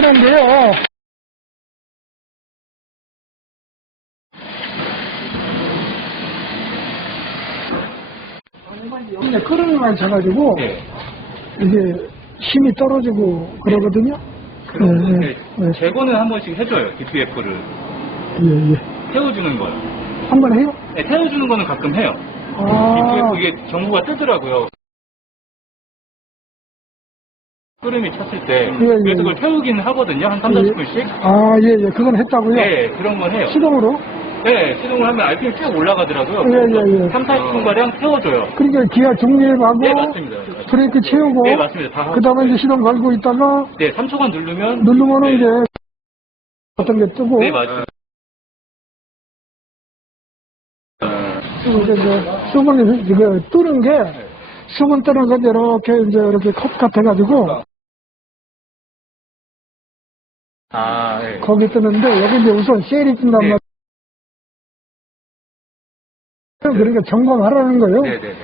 끓는데요. 이제 끓으면 쳐가지고 네. 이게 힘이 떨어지고 그러거든요. 그럼 네, 네, 네. 제거는 한 번씩 해줘요. DPF를 예, 예. 태워주는 걸. 한번 해요? 네, 태워주는 거는 가끔 해요. 아, DPF 이게 정보가 뜨더라고요. 끓음이 찼을 때. 예, 예. 그래서 그걸 태우긴 하거든요. 한 3, 40분씩. 아, 예, 예. 그건 했다고요? 네, 그런 건 해요. 시동으로? 네, 시동을 하면 RPM 쭉 올라가더라고요. 예, 예, 예. 3, 40분가량 태워줘요. 그러니까 기아 중립하고 네, 맞습니다. 브레이크 채우고 네, 맞습니다. 다 하고. 그 다음에 이제 시동 걸고 있다가 네, 3초간 누르면. 누르면은 네. 이제 어떤 게 뜨고 네, 맞습니다. 그리고 이제 이제 수분이 이거 뜨는 게 수분 뜨는 건데 이렇게 이제 이렇게 컵 같아가지고 아, 네. 거기 뜨는데 여기 이제 우선 셀이 뜬단 네. 말이에요. 그러니까 점검하라는 거예요. 네, 네.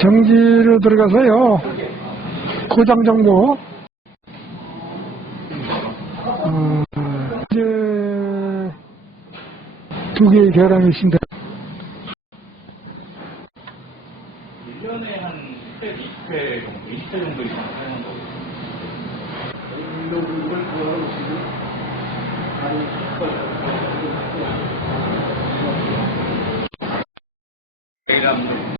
정지로 들어가서요. 고장 정보. 어, 이제 두 개의 계량이 있습니다. 1년에 한 20회 정도, 20회 정도 이상 사용한 거예요. Eğlendim.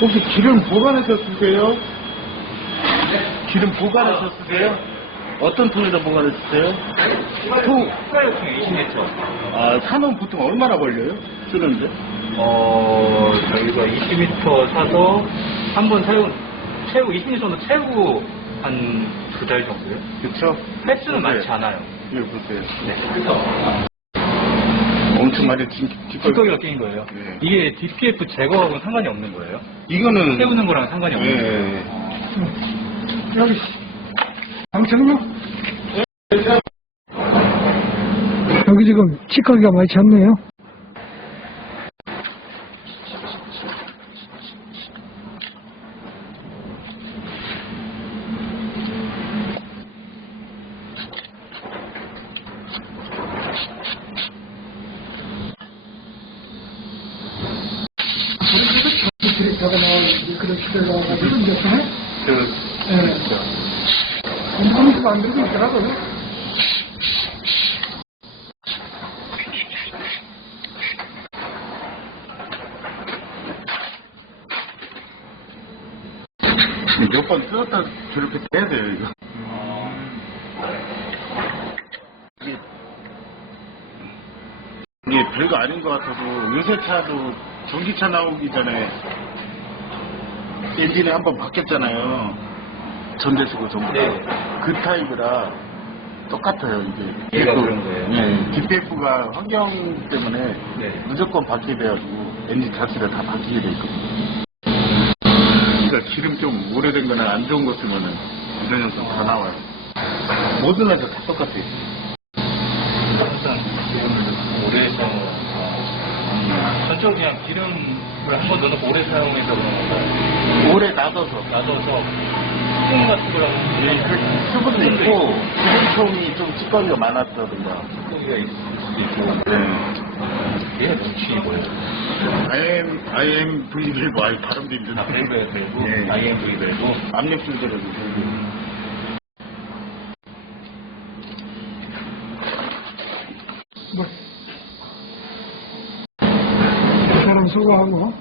혹시 기름 보관해서 쓰세요? 기름 보관해서 쓰세요? 어떤 통에다 보관해 쓰세요? 통, 숟가락통 20리터. 아, 사놓으면 보통 얼마나 걸려요? 쓰는데? 어, 저희가 20리터 사서 한 번 사용, 채우고, 20리터 정도 채우고 한 두 달 정도요? 그쵸? 횟수는 네. 많지 않아요. 이거 보세요. 네. 그래서 엄청 많이 뒷, 뒷거기가 끼인 거예요. 네. 이게 DPF 제거하고는 상관이 없는 거예요. 이거는. 태우는 거랑 상관이 없는 예, 거예요. 예. 여기 방청요? 여기 지금 치과기가 많이 찼네요. 드립타가 나오고 그런 시대가 와가지고 이제 공부를 만들고 있더라고요. 몇번 뜯었다 저렇게 돼야 돼요, 이거. 이게, 별거 아닌 것 같아도 요새 차도 전기차 나오기 전에 엔진이 한번 바뀌었잖아요. 전대수고 전부 다. 네. 그 타입이라 똑같아요, 이게. 얘가 그런 거예요? 네. DPF가 환경 때문에 네. 무조건 바뀌게 돼가지고 엔진 자체가 다 바뀌게 돼 있거든요. 그러니까 기름 좀 오래된 거나 안 좋은 거 쓰면은 이런 현상 다 나와요. 모든 회사 다 똑같아요. 항상 기름을 오래 사용을 전적으로 그냥 기름을 한 번 넣어놓고 오래 사용해서 그런 건가요? 오래 놔둬서 놔둬서 수분 같은 거라고. 예, 그 수분도 있고 기름통이 좀 찌꺼기가 많았다든가. 거기가 있고. 네. 얘가 눈치 보여요. IM, IMV 밸브, 아이 발음도 힘드나. 밸브에 밸브, 예. IMV 밸브. 압력줄들에도 밸브. 뭐. 그 사람 수고하고.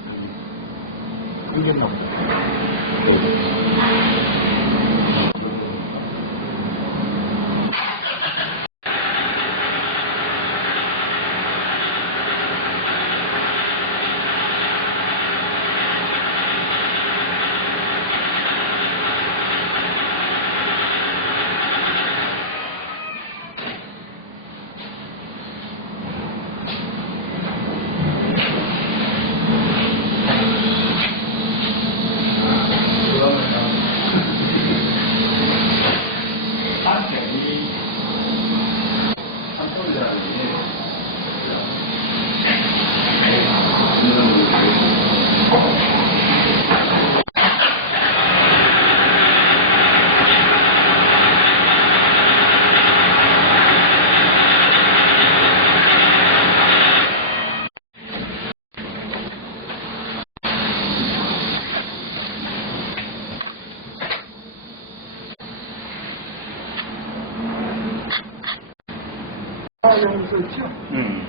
하면서 있죠. 음.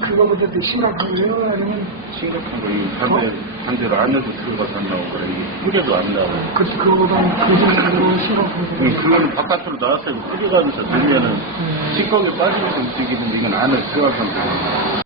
그거보다 더 심각한 거예요. 아니면 심각한 거, 이 반대, 반대로 안에도 들어가서 안 나오고, 그래. 이게 뿌려도 안 나오고. 그, 그거보다 그 정도로 심각한 음, 거예요. 그거는 바깥으로 나왔어요. 뿌려가면서 들면은 찌꺼기 빠지면서 움직이는데 이건 안에 들어가서 움직여요.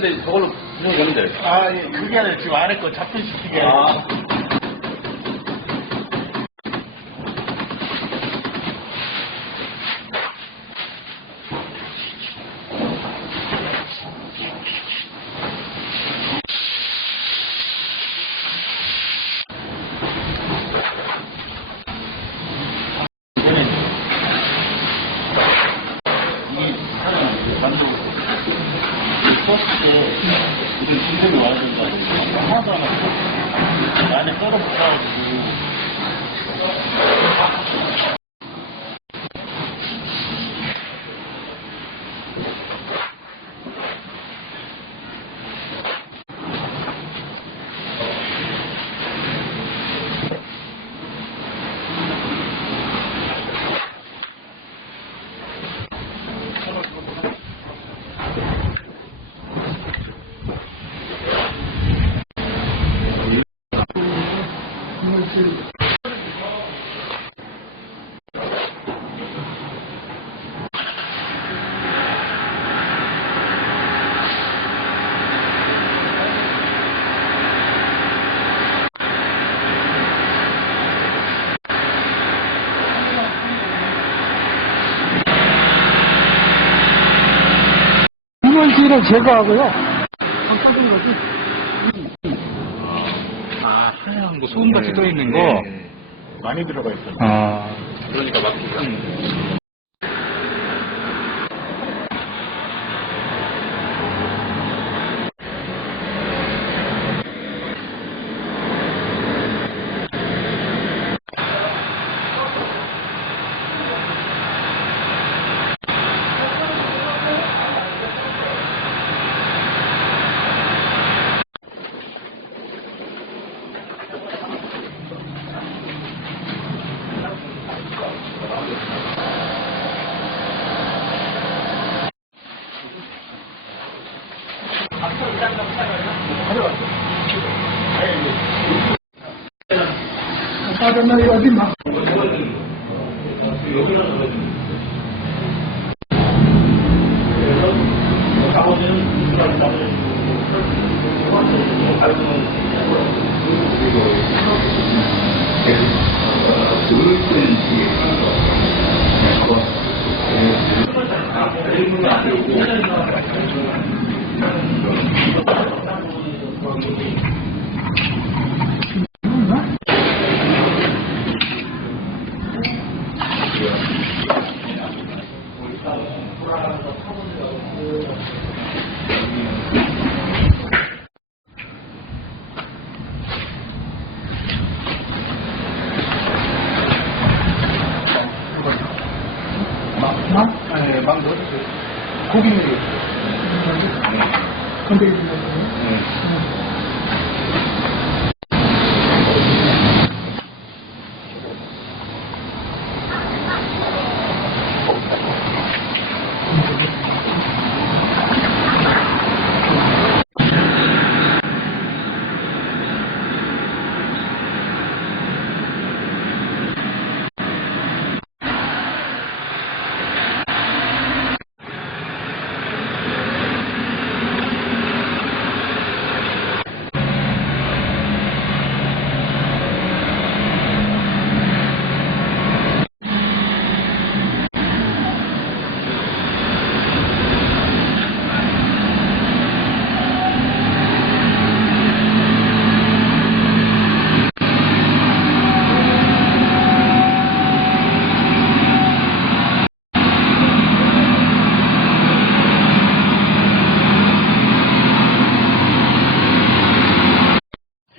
있는데 저걸로 그냥 되는데. 아, 예, 그게 아니라 지금 안에 거 잡혀시키게. 아. 버스에 이런 진동이 와야 된다. 하나도 안 하고 안에 떨어 붙어가지고 이물질을 제거하고요. 아, 하얀 거 소금같이 네, 떠있는 거? 네. 많이 들어가 있어요. 아, 그러니까 막히 나, 이거 어디 막. 막?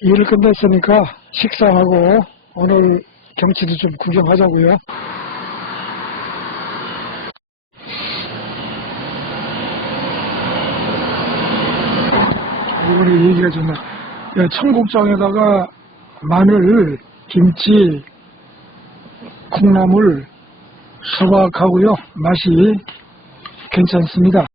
일을 끝냈으니까 식사하고 오늘 경치도 좀 구경하자고요. 이번에 얘기가 좋네. 야, 청국장에다가 마늘, 김치, 콩나물, 수박하고요. 맛이 괜찮습니다.